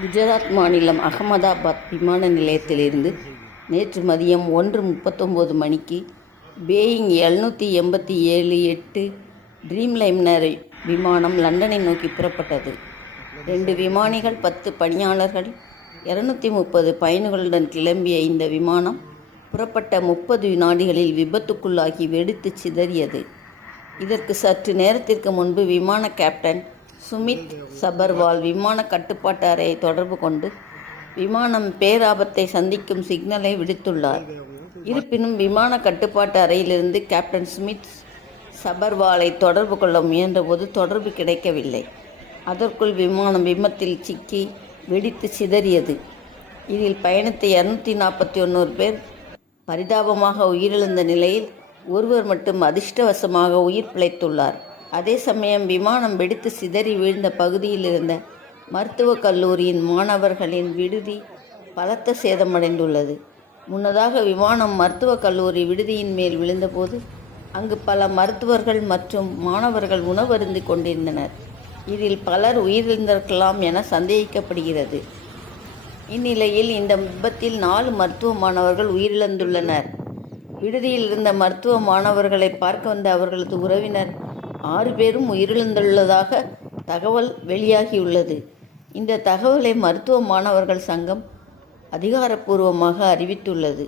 குஜராத் மாநிலம் அகமதாபாத் விமான நிலையத்திலிருந்து நேற்று மதியம் 1:39 மணிக்கு போயிங் 787-8 ட்ரீம்லைனர் விமானம் லண்டனை நோக்கி புறப்பட்டது. 2 விமானிகள், 10 பணியாளர்கள், 230 பயணிகளுடன் கிளம்பிய இந்த விமானம் புறப்பட்ட 30 வினாடிகளில் விபத்துக்குள்ளாகி வெடித்து சிதறியது. இதற்கு சற்று நேரத்திற்கு முன்பு விமான கேப்டன் சுமித் சபர்வால் விமான கட்டுப்பாட்டு அறையை தொடர்பு கொண்டு விமானம் பேராபத்தை சந்திக்கும் சிக்னலை விடுத்துள்ளார். இருப்பினும் விமான கட்டுப்பாட்டு அறையிலிருந்து கேப்டன் சுமித் சபர்வாலை தொடர்பு கொள்ள முயன்றபோது தொடர்பு கிடைக்கவில்லை. அதற்குள் விமானம் விபத்தில் சிக்கி வெடித்து சிதறியது. இதில் பயணித்த 241 பேர் பரிதாபமாக உயிரிழந்த நிலையில் ஒருவர் மட்டும் அதிர்ஷ்டவசமாக உயிர் பிழைத்துள்ளார். அதே சமயம் விமானம் வெடித்து சிதறி வீழ்ந்த பகுதியில் இருந்த மருத்துவக் கல்லூரியின் மாணவர்களின் விடுதி பலத்த சேதமடைந்துள்ளது. முன்னதாக விமானம் மருத்துவக் கல்லூரி விடுதியின் மேல் விழுந்தபோது அங்கு பல மருத்துவர்கள் மற்றும் மாணவர்கள் உணவருந்தி கொண்டிருந்தனர். இதில் பலர் உயிரிழந்திருக்கலாம் என சந்தேகிக்கப்படுகிறது. இந்நிலையில் இந்த விபத்தில் 4 மருத்துவ மாணவர்கள் உயிரிழந்துள்ளனர். விடுதியில் இருந்த மருத்துவ மாணவர்களை பார்க்க வந்த அவர்களது உறவினர் 6 பேரும் உயிரிழந்துள்ளதாக தகவல் வெளியாகியுள்ளது. இந்த தகவலை மருத்துவ மாணவர்கள் சங்கம் அதிகாரப்பூர்வமாக அறிவித்துள்ளது.